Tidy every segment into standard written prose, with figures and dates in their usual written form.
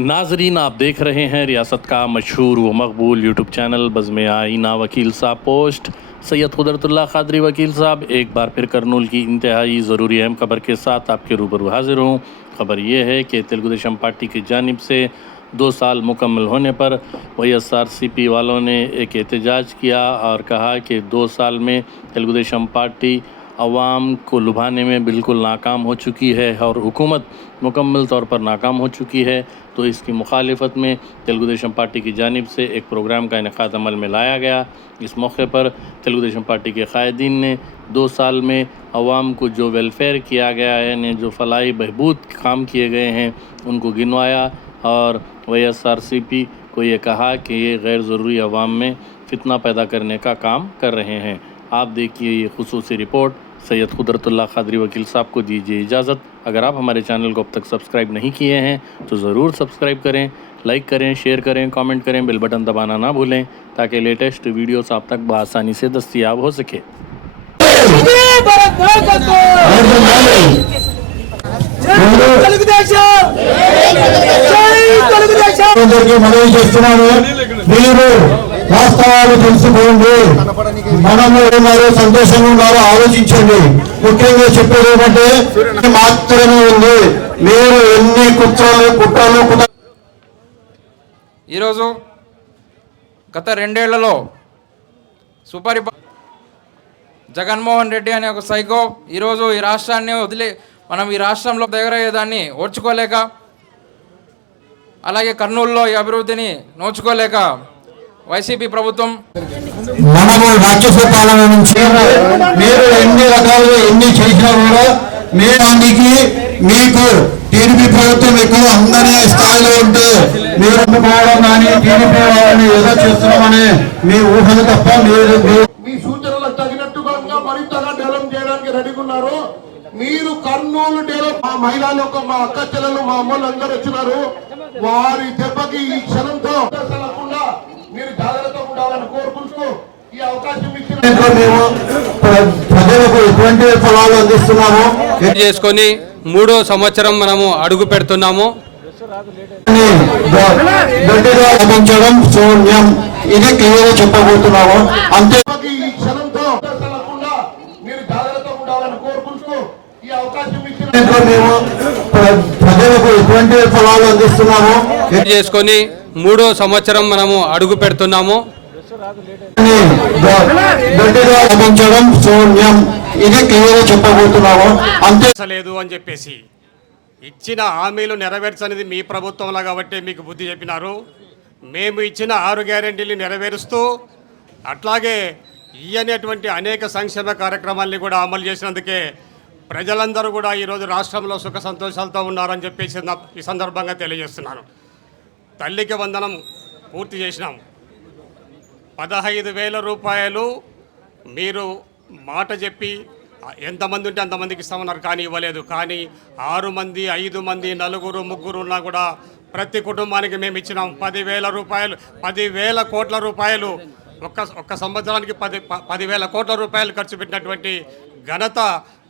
नाजरीन, आप देख रहे हैं रियासत का मशहूर व मकबूल यूट्यूब चैनल बज़्म आईना वकील साहब पोस्ट। सैयद कुदरतुल्लाह क़ादरी वकील साहब एक बार फिर करनूल की इंतहाई ज़रूरी अहम खबर के साथ आपके रूबरू हाजिर हूँ। खबर ये है कि तेलुगु देशम पार्टी की जानिब से 2 साल मुकम्मल होने पर YSRCP वालों ने एक एहतजाज किया और कहा कि 2 साल में तेलुगु देशम पार्टी अवाम को लुभाने में बिल्कुल नाकाम हो चुकी है और हुकूमत मुकम्मल तौर पर नाकाम हो चुकी है। तो इसकी मुखालिफत में तेलुगु देशम पार्टी की जानिब से एक प्रोग्राम का इनेकाद अमल में लाया गया। इस मौके पर तेलुगु देशम पार्टी के कायदीन ने 2 साल में अवाम को जो वेलफेयर किया गया है, यानी जो फलाही बहबूद काम किए गए हैं, उनको गिनवाया और YSRCP को ये कहा कि ये गैर ज़रूरी अवाम में फितना पैदा करने का काम कर रहे हैं। आप देखिए ये खुसूसी रिपोर्ट। सैयद कुदरतुल्लाह क़ादरी वकील साहब को दीजिए इजाज़त। अगर आप हमारे चैनल को अब तक सब्सक्राइब नहीं किए हैं तो ज़रूर सब्सक्राइब करें, लाइक करें, शेयर करें, कमेंट करें, बेल बटन दबाना ना भूलें ताकि लेटेस्ट वीडियोस आप तक बआसानी से दस्तयाब हो सके। వాస్తవాలు తెలుసుకోండి, మనము ఉన్నారు, సంతోషంగా ఉన్నారు, ఆలోచించండి. ముఖ్యంగా చెప్పేది ఏమంటే మాత్రమే ఉంది. మీరు ఎన్ని కుట్రలు ఈరోజు గత 2 ఏళ్లలో జగన్మోహన్ రెడ్డి అనే ఒక సైకో ఈరోజు ఈ రాష్ట్రాన్ని వదిలే మనం ఈ రాష్ట్రంలో దగ్గరయ్యేదాన్ని ఓర్చుకోలేక, అలాగే కర్నూలులో ఈ అభివృద్ధిని నోచుకోలేక వైసీపీ ప్రభుత్వం మనము రాక్షస పాలన నుంచి మీరు ఎన్ని రకాలుగా ఎన్ని చేసినా కూడా మీకు టీడీపీ ప్రభుత్వం ఎక్కువ అందరి స్థాయిలో ఉంటే మీరు అమ్ముకోవడం కానీ టీడీపీ వాళ్ళని ఏదో చేస్తున్నామని మీ ఊహలు తప్ప మీ సూచనలకు తగినట్టుగా మరింతగా డెవలప్ చేయడానికి రెడీగా ఉన్నారు. మీరు కర్నూలు డెవలప్ మా మహిళలు మా అక్క చెల్లెలు మా అమ్మలు అందరూ వచ్చినారు. వారి దెబ్బకి ఈ క్షణంతో మీరు జాగ్రత్తగా ఉండాలని కోరుకుంటూ ఈ అవకాశం ఇచ్చిన ప్రజలకు ఎటువంటి ఫలాలు అందిస్తున్నాము చేసుకొని 3వ సంవత్సరం మనము అడుగు పెడుతున్నాము. లభించడం శూన్యం, ఇది క్లియర్ చెప్పబోతున్నాము. అంతే ఈ క్షణంతో మీరు జాగ్రత్తగా ఉండాలని కోరుకుంటూ ఈ అవకాశం ఇచ్చిన ప్రజలకు ఎటువంటి ఫలాలు అందిస్తున్నాము చేసుకొని 3వ సంవత్సరం మనము అడుగు పెడుతున్నాము. లభించడం శూన్యం, ఇది క్లియర్ చెప్పబోతున్నాము. అంతే లేదు అని చెప్పేసి ఇచ్చిన హామీలు నెరవేర్చనిది మీ ప్రభుత్వంలా కాబట్టి మీకు బుద్ధి చెప్పినారు. మేము ఇచ్చిన 6 గ్యారెంటీలు నెరవేరుస్తూ అట్లాగే ఇయ్యనేటువంటి అనేక సంక్షేమ కార్యక్రమాల్ని కూడా అమలు చేసినందుకే ప్రజలందరూ కూడా ఈరోజు రాష్ట్రంలో సుఖ సంతోషాలతో ఉన్నారని చెప్పేసి ఈ సందర్భంగా తెలియజేస్తున్నాను. తల్లికి వందనం పూర్తి చేసినాం. 15,000 రూపాయలు మీరు మాట చెప్పి ఎంతమంది ఉంటే అంతమందికి ఇస్తామన్నారు, కానీ ఇవ్వలేదు. కానీ 6 మంది, 5 మంది, 4, 3 ఉన్నా కూడా ప్రతి కుటుంబానికి మేము ఇచ్చినాం 10,000 రూపాయలు, 10,000 కోట్ల రూపాయలు. ఒక్క సంవత్సరానికి 10,000 కోట్ల రూపాయలు ఖర్చు పెట్టినటువంటి ఘనత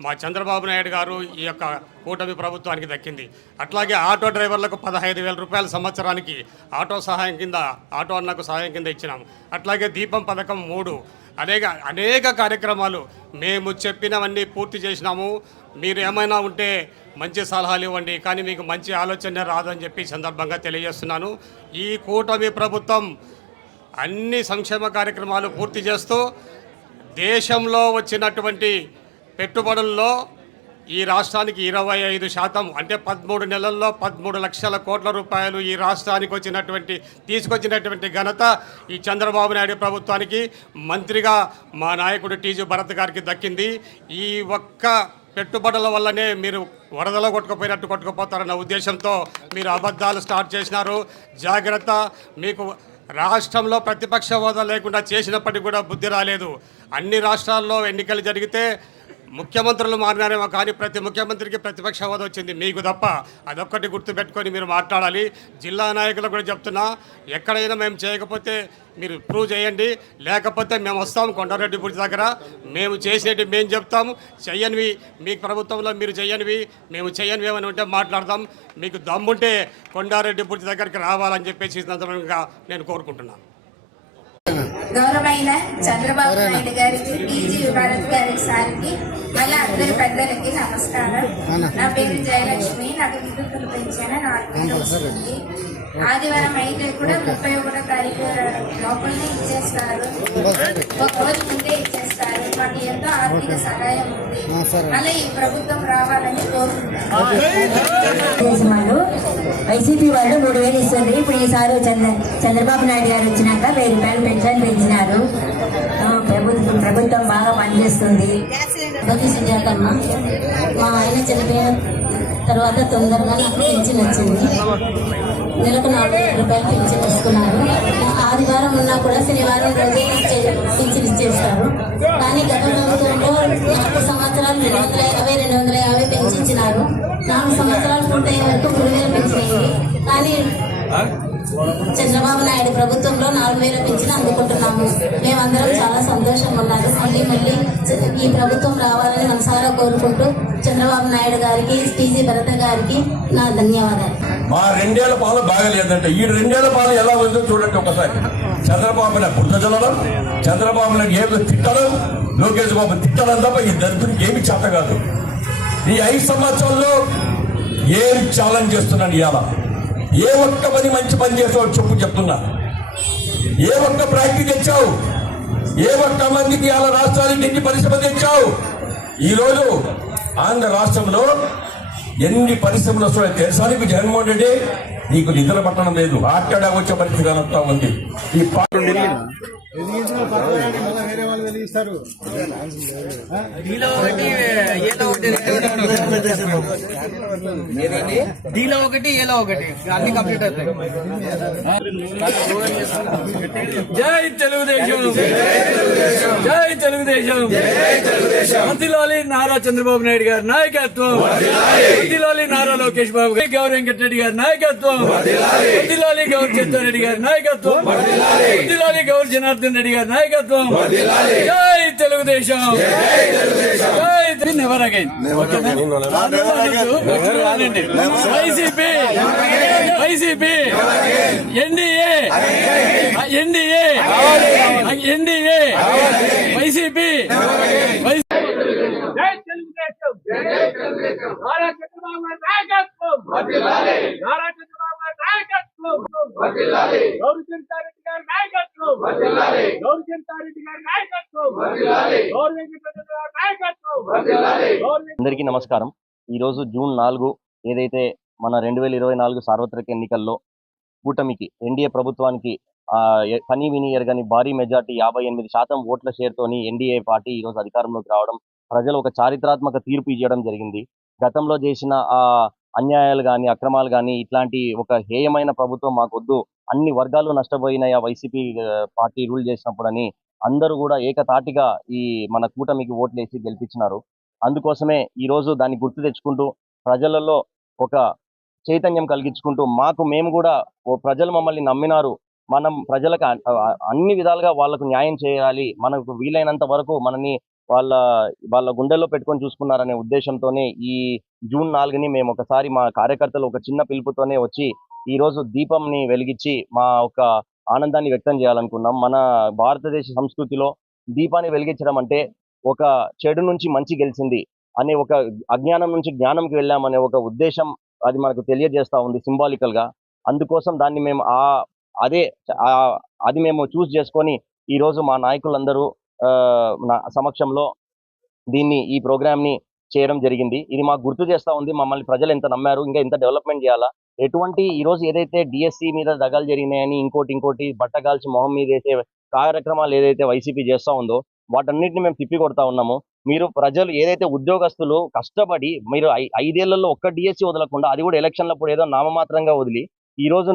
మా చంద్రబాబు నాయుడు గారు ఈ యొక్క కూటమి ప్రభుత్వానికి దక్కింది. అట్లాగే ఆటో డ్రైవర్లకు 15,000 రూపాయల సంవత్సరానికి ఆటో అన్నకు సహాయం కింద ఇచ్చినాం. అట్లాగే దీపం పథకం 3, అనేక కార్యక్రమాలు మేము చెప్పినవన్నీ పూర్తి చేసినాము. మీరు ఏమైనా ఉంటే మంచి సలహాలు ఇవ్వండి, కానీ మీకు మంచి ఆలోచన రాదని చెప్పి సందర్భంగా తెలియజేస్తున్నాను. ఈ కూటమి ప్రభుత్వం అన్ని సంక్షేమ కార్యక్రమాలు పూర్తి చేస్తూ దేశంలో వచ్చినటువంటి పెట్టుబడుల్లో ఈ రాష్ట్రానికి 25% అంటే 13 నెలల్లో 13 లక్షల కోట్ల రూపాయలు ఈ రాష్ట్రానికి తీసుకొచ్చినటువంటి ఘనత ఈ చంద్రబాబు నాయుడు ప్రభుత్వానికి మంత్రిగా మా నాయకుడు టీజీ భరత్ గారికి దక్కింది. ఈ ఒక్క పెట్టుబడుల వల్లనే మీరు వరదలో కొట్టుకుపోతారన్న ఉద్దేశంతో మీరు అబద్ధాలు స్టార్ట్ చేసినారు. జాగ్రత్త. మీకు రాష్ట్రంలో ప్రతిపక్ష హోదా లేకుండా చేసినప్పటికీ కూడా బుద్ధి రాలేదు. అన్ని రాష్ట్రాల్లో ఎన్నికలు జరిగితే ముఖ్యమంత్రులు మారినారేమో కానీ ప్రతి ముఖ్యమంత్రికి ప్రతిపక్ష హోదా వచ్చింది మీకు తప్ప. అదొక్కటి గుర్తుపెట్టుకొని మీరు మాట్లాడాలి. జిల్లా నాయకులకు కూడా చెప్తున్నా, ఎక్కడైనా మేము చేయకపోతే మీరు ప్రూవ్ చేయండి, లేకపోతే మేము వస్తాము కొండారెడ్డి బుర్జి దగ్గర. మేము చేసేటి మేము చెప్తాము, చెయ్యనివి మీ ప్రభుత్వంలో మీరు చెయ్యనివి మేము చెయ్యనివి అని ఉంటే మాట్లాడదాం. మీకు దమ్ముంటే కొండారెడ్డి బుర్జి దగ్గరికి రావాలని చెప్పేసి ఈ సందర్భంగా నేను కోరుకుంటున్నాను. గౌరవమైన చంద్రబాబు నాయుడు గారికి, టీజీ భారత్ గారి సార్కి, మళ్ళీ అందరి పెద్దలకి నమస్కారం. నా పేరు జయలక్ష్మి. నాకు విద్యుత్తులు పెంచాను 4,000 వస్తుంది. ఆదివారం అయితే కూడా 31వ తారీఖు లోపలనే ఇచ్చేస్తారు, ఒక రోజు ముందే ఇచ్చేస్తారు. మాకు ఎంతో ఆర్థిక సహాయం ఉంది. మళ్ళీ ఈ ప్రభుత్వం రావాలని కోరుకుంటున్నాను. వైసీపీ వాళ్ళు 3,000 ఇస్తుంది. ఇప్పుడు ఈసారి చంద్రబాబు నాయుడు గారు వచ్చినాక 1,000 రూపాయలు పెన్షన్ పెంచినారు. ప్రభుత్వం బాగా పనిచేస్తుంది. సుజాతమ్మ, మా ఆయన చనిపోయిన తర్వాత తొందరగా నాకు పెన్షన్ వచ్చింది. నెలకు 4,000 రూపాయలు పెన్షన్ వస్తున్నారు. ఆదివారం ఉన్నా కూడా శనివారం రోజు పెన్షన్ ఇచ్చేస్తారు. కానీ గత ప్రభుత్వంలో 4 సంవత్సరాలు 250 పెంచినారు. 4 సంవత్సరాలు పూర్తయ్యే వరకు 3,000 పెన్షన్ అయింది. కానీ చంద్రబాబు నాయుడు ప్రభుత్వంలో 4,000 పెన్షన్ అందుకుంటున్నాము. మేమందరం చాలా సంతోషంగా ఉన్నాము. మళ్ళీ ఈ ప్రభుత్వం రావాలని మనసారా కోరుకుంటూ చంద్రబాబు నాయుడు గారికి, టీజీ భరత గారికి నా ధన్యవాదాలు. మా 2 ఏళ్ల పాలన బాగలేదంటే ఈ 2 ఏళ్ల పాలన ఎలా ఉందో చూడండి ఒకసారి. చంద్రబాబుని బుద్ధ చల్లడం, చంద్రబాబుని ఏమి తిట్టడం, లోకేష్ బాబు తిట్టడం తప్ప ఈ దరిద్రుడికి ఏమి చేత కాదు. ఈ 5 సంవత్సరాల్లో ఏం ఛాలెంజ్ చేస్తున్నాను ఇవాళ. ఏ ఒక్క పని మంచి పని చేసావు చెప్పు చెప్తున్నా. ఏ ఒక్క ప్రాక్టీస్ తెచ్చావు? ఏ ఒక్క మందికి ఇవాళ రాష్ట్రానికి ఎన్ని పరిశ్రమ తెచ్చావు? ఈరోజు ఆంధ్ర రాష్ట్రంలో ఎన్ని పరిశ్రమలు వస్తున్నాయో తెలుసా నీకు? జగన్మోహన్ రెడ్డి నీకు నిద్ర పట్టడం లేదు, హార్ట్ అటాక్ వచ్చే పరిస్థితి కనొస్తా ఉంది. ఈ డీలో ఒకటి ఏలో ఒకటి అన్ని కంప్లీట్ అవుతాయి. జై తెలుగుదేశం, జై తెలుగుదేశం. మంత్రిలోని నారా చంద్రబాబు నాయుడు గారి నాయకత్వం, మంత్రిలోని నారా లోకేష్ బాబు గారు, గౌరవ వెంకటరెడ్డి గారి నాయకత్వం, మంత్రిలోని గౌరవ చిత్తారెడ్డి గారి నాయకత్వం, మంత్రిలోని గౌరవ జనార్దన్ రెడ్డి గారి నాయకత్వం. జై తెలుగుదేశం, జై never again. YCP, YCP, NDA, NDA, NDA, YCP, జై తెలుగుదేశం, నారా చంద్రబాబు గారి నాయకత్వం, నారా చంద్రబాబు గారి నాయకత్వం, గౌరవ చిత్తారెడ్డి గారి నాయకత్వం, గౌరవ చిత్తారెడ్డి గారి నాయకత్వం, గౌరవ వెంకటరెడ్డి గారి నాయకత్వం. అందరికీ నమస్కారం. ఈరోజు జూన్ 4 ఏదైతే మన 2024 సార్వత్రిక ఎన్నికల్లో కూటమికి, ఎన్డీఏ ప్రభుత్వానికి పని విని ఎరగని భారీ మెజార్టీ 58% ఓట్ల షేర్తోని ఎన్డీఏ పార్టీ ఈరోజు అధికారంలోకి రావడం, ప్రజలు ఒక చారిత్రాత్మక తీర్పు ఇవ్వడం జరిగింది. గతంలో చేసిన అన్యాయాలు కానీ, అక్రమాలు కానీ, ఇట్లాంటి ఒక హేయమైన ప్రభుత్వం మాకొద్దు, అన్ని వర్గాలు నష్టపోయినాయి ఆ వైసీపీ పార్టీ రూల్ చేసినప్పుడని అందరూ కూడా ఏకతాటిగా ఈ మన కూటమికి ఓట్లేసి గెలిపించినారు. అందుకోసమే ఈరోజు దాన్ని గుర్తు తెచ్చుకుంటూ ప్రజలలో ఒక చైతన్యం కలిగించుకుంటూ మేము కూడా ప్రజలు మమ్మల్ని నమ్మినారు, మనం ప్రజలకు అన్ని విధాలుగా వాళ్లకు న్యాయం చేయాలి, మనకు వీలైనంత వరకు మనని వాళ్ళ గుండెల్లో పెట్టుకొని చూసుకున్నారనే ఉద్దేశంతోనే ఈ జూన్ 4ని మేము ఒకసారి మా కార్యకర్తలు ఒక చిన్న పిలుపుతోనే వచ్చి ఈరోజు దీపంని వెలిగించి మా ఒక ఆనందాన్ని వ్యక్తం చేయాలనుకున్నాం. మన భారతదేశ సంస్కృతిలో దీపాన్ని వెలిగించడం అంటే ఒక చెడు నుంచి మంచి గెలిచింది అనే, ఒక అజ్ఞానం నుంచి జ్ఞానంకి వెళ్ళామనే ఒక ఉద్దేశం అది మనకు తెలియజేస్తా ఉంది సింబాలికల్ గా. అందుకోసం దాన్ని మేము అది మేము చూస్ చేసుకొని ఈరోజు మా నాయకులందరూ సమక్షంలో ఈ ప్రోగ్రామ్ ని చేయడం జరిగింది. ఇది మాకు గుర్తు చేస్తా ఉంది మమ్మల్ని ప్రజలు ఎంత నమ్మారు, ఇంకా ఎంత డెవలప్మెంట్ చేయాలా, ఎటువంటి ఈరోజు ఏదైతే డిఎస్సి మీద దగాలు జరిగినాయని ఇంకోటి బట్టగాల్చి మొహం మీద వేసే కార్యక్రమాలు ఏదైతే వైసీపీ చేస్తా ఉందో వాటన్నిటిని మేము తిప్పి కొడతా ఉన్నాము. మీరు ప్రజలు ఏదైతే ఉద్యోగస్తులు కష్టపడి మీరు 5 ఏళ్లలో ఒక్క డిఎస్సి వదలకుండా, అది కూడా ఎలక్షన్లప్పుడు ఏదో నామమాత్రంగా వదిలి ఈ రోజు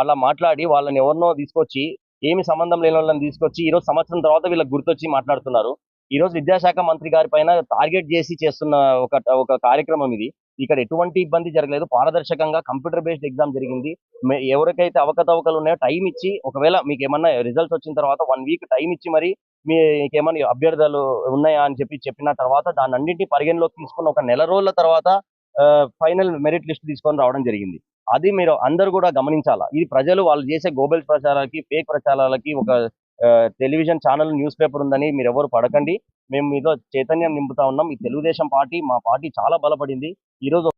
అలా మాట్లాడి వాళ్ళని ఎవరినో తీసుకొచ్చి, ఏమి సంబంధం లేని వాళ్ళని తీసుకొచ్చి ఈరోజు సంవత్సరం తర్వాత వీళ్ళకి గుర్తొచ్చి మాట్లాడుతున్నారు. ఈ రోజు విద్యాశాఖ మంత్రి గారి పైన టార్గెట్ చేసి చేస్తున్న ఒక కార్యక్రమం ఇది. ఇక్కడ ఎటువంటి ఇబ్బంది జరగలేదు, పారదర్శకంగా కంప్యూటర్ బేస్డ్ ఎగ్జామ్ జరిగింది. ఎవరికైతే అవకతవకలు ఉన్నాయో టైం ఇచ్చి, ఒకవేళ మీకు ఏమన్నా రిజల్ట్స్ వచ్చిన తర్వాత 1 వీక్ టైం ఇచ్చి మరి మీకేమన్నా అభ్యర్థులు ఉన్నాయా అని చెప్పిన తర్వాత దాన్ని అన్నింటినీ పరిగణలోకి తీసుకున్న ఒక నెల రోజుల తర్వాత ఫైనల్ మెరిట్ లిస్ట్ తీసుకొని రావడం జరిగింది. అది మీరు అందరూ కూడా గమనించాలా. ఇది ప్రజలు వాళ్ళు చేసే గోబెల్స్ ప్రచారాలకి, ఫేక్ ప్రచారాలకి ఒక టెలివిజన్ ఛానల్, న్యూస్ పేపర్ ఉందని మీరు ఎవరు పడకండి. మేము మీతో చైతన్యం నింపుతా ఉన్నాం. ఈ తెలుగుదేశం పార్టీ, మా పార్టీ చాలా బలపడింది. ఈ రోజు